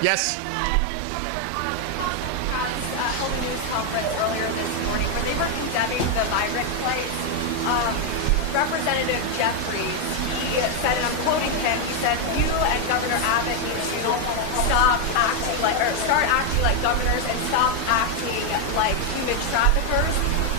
Yes? Held a news conference earlier this morning where they were condemning the migrant plight. Representative Jeffries, he said, and I'm quoting him, he said, "You and Governor Abbott need to start acting like governors and stop acting like human traffickers."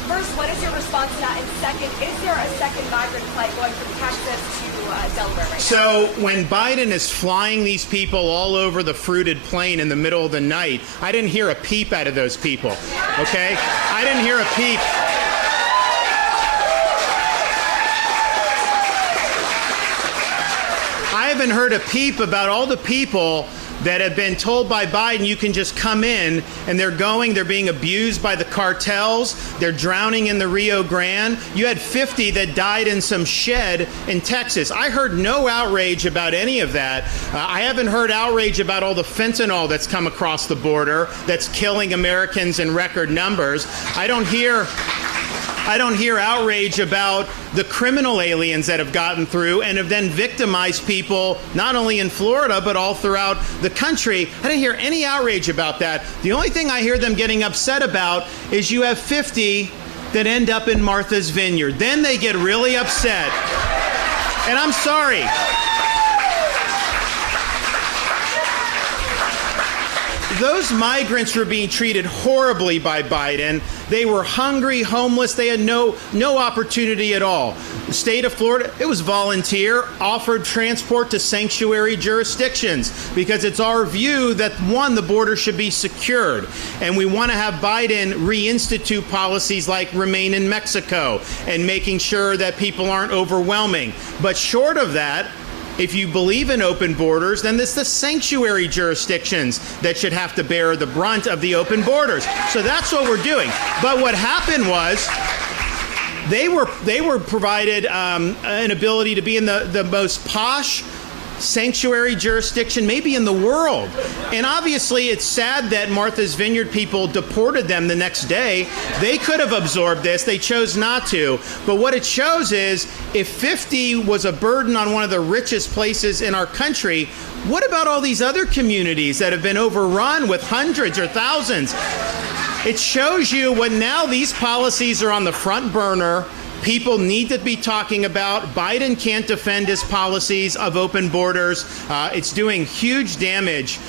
First, what is your response to that? And second, is there a second migrant flight going from Texas to Delaware right now? So when Biden is flying these people all over the fruited plain in the middle of the night, I didn't hear a peep out of those people, okay? I didn't hear a peep. I haven't heard a peep about all the people that have been told by Biden you can just come in, and they're being abused by the cartels, they're drowning in the Rio Grande. You had 50 that died in some shed in Texas. I heard no outrage about any of that. I haven't heard outrage about all the fentanyl that's come across the border that's killing Americans in record numbers. I don't hear outrage about the criminal aliens that have gotten through and have then victimized people, not only in Florida, but all throughout the country. I didn't hear any outrage about that. The only thing I hear them getting upset about is you have 50 that end up in Martha's Vineyard. Then they get really upset. And I'm sorry. Those migrants were being treated horribly by Biden. They were hungry, homeless. They had no opportunity at all. The state of Florida, it was volunteer, offered transport to sanctuary jurisdictions because it's our view that, one, the border should be secured. And we want to have Biden reinstitute policies like remain in Mexico and making sure that people aren't overwhelming. But short of that, if you believe in open borders, then it's the sanctuary jurisdictions that should have to bear the brunt of the open borders. So that's what we're doing. But what happened was they were provided an ability to be in the most posh sanctuary jurisdiction maybe in the world. And obviously it's sad that Martha's Vineyard people deported them the next day. They could have absorbed this. They chose not to. But what it shows is if 50 was a burden on one of the richest places in our country, what about all these other communities that have been overrun with hundreds or thousands? It shows you when now these policies are on the front burner. People need to be talking about. Biden can't defend his policies of open borders. It's doing huge damage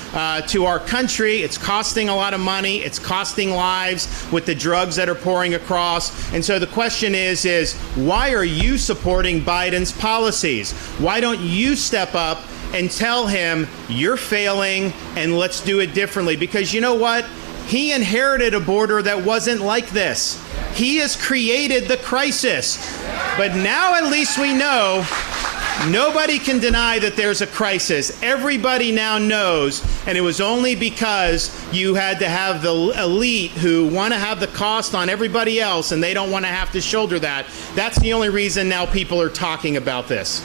to our country. It's costing a lot of money. It's costing lives with the drugs that are pouring across. And so the question is why are you supporting Biden's policies? Why don't you step up and tell him you're failing and let's do it differently? Because you know what? He inherited a border that wasn't like this. He has created the crisis. But now at least we know nobody can deny that there's a crisis. Everybody now knows, and it was only because you had to have the elite who want to have the cost on everybody else and they don't want to have to shoulder that. That's the only reason now people are talking about this.